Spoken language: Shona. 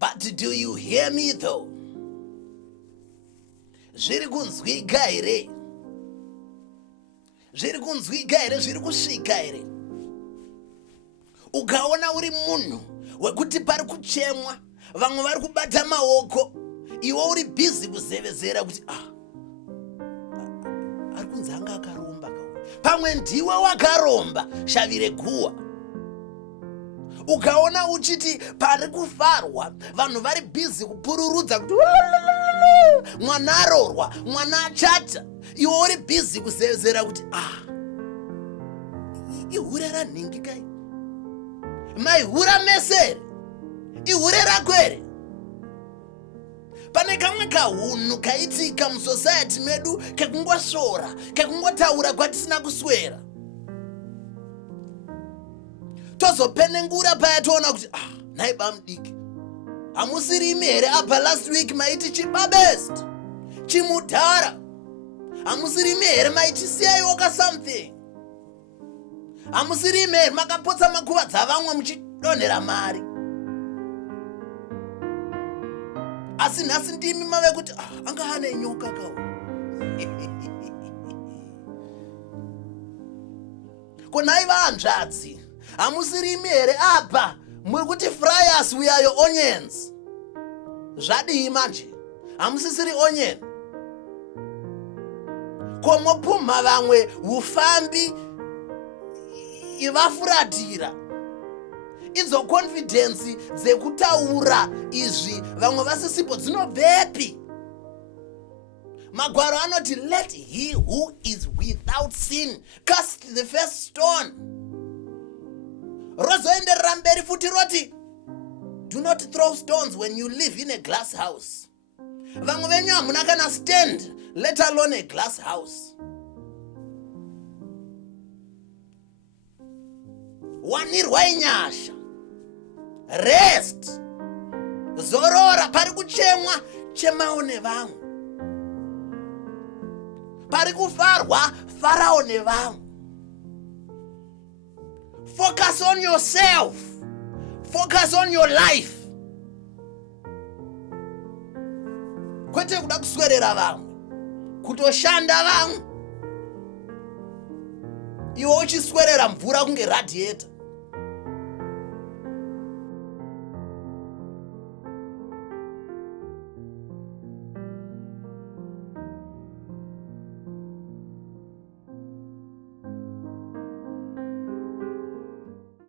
But do you hear me though? Zviri kunzwika here? Zviri kunzwika here? Zviri kusvika here? Ukaona uri munhu wekuti pari kuchemwa, vamwe vari kubata maoko, iwe uri busy kuzevezera kuti ari kunzi anga akaromba. Pamwe ndiwe wakaromba shavire guwa. Ukaona uchiti pari kufarwa, vanhu vari busy kupururudza kuti mwana arorwa, mwana achata, iwe uri busy kuzevezera kuti ihure ranhingi kai, maihura mesere, ihure rakwere. Pane kamwe kahunhu kaitika musociety medu kekungosvora, kekungotaura kwatisina kuswera. Tozopenengura paya toona kuti nhai bamudiki, hamusiri imi here apa last week maiti chibabest, chimudhara, hamusiri imi here maiti siyaiwoka something, hamusiri imi here makapotsa makuva dzavamwe muchidonhera mari. Asi nhasi ndimi mave kuti anga ane nyoka kawo. Kunai vanzvadzi, hamusiri imi here apa muri kuti fry us, we are your onions. Zvadii manje? Hamusisiri onion. Komopumha vamwe ufambi ivafuratira. Idzo confidence dzekutaura izvi vamwe vasisipo dzinobvepi? Magwaro anoti let he who is without sin cast the first stone. Rozoenderera mberi futi roti do not throw stones when you live in a glass house. Vamwe venyu hamuna kana stand, let alone a glass house. Wanirwa inyasha, rest, zorora. Pari kuchemwa, chemao nevamwe. Pari kufarwa, farao nevamwe. Focus on yourself. Focus on your life. Kwete kuda kuswerera vamwe, kutoshanda vamwe, iwe uchiswerera mvura kunge radiator.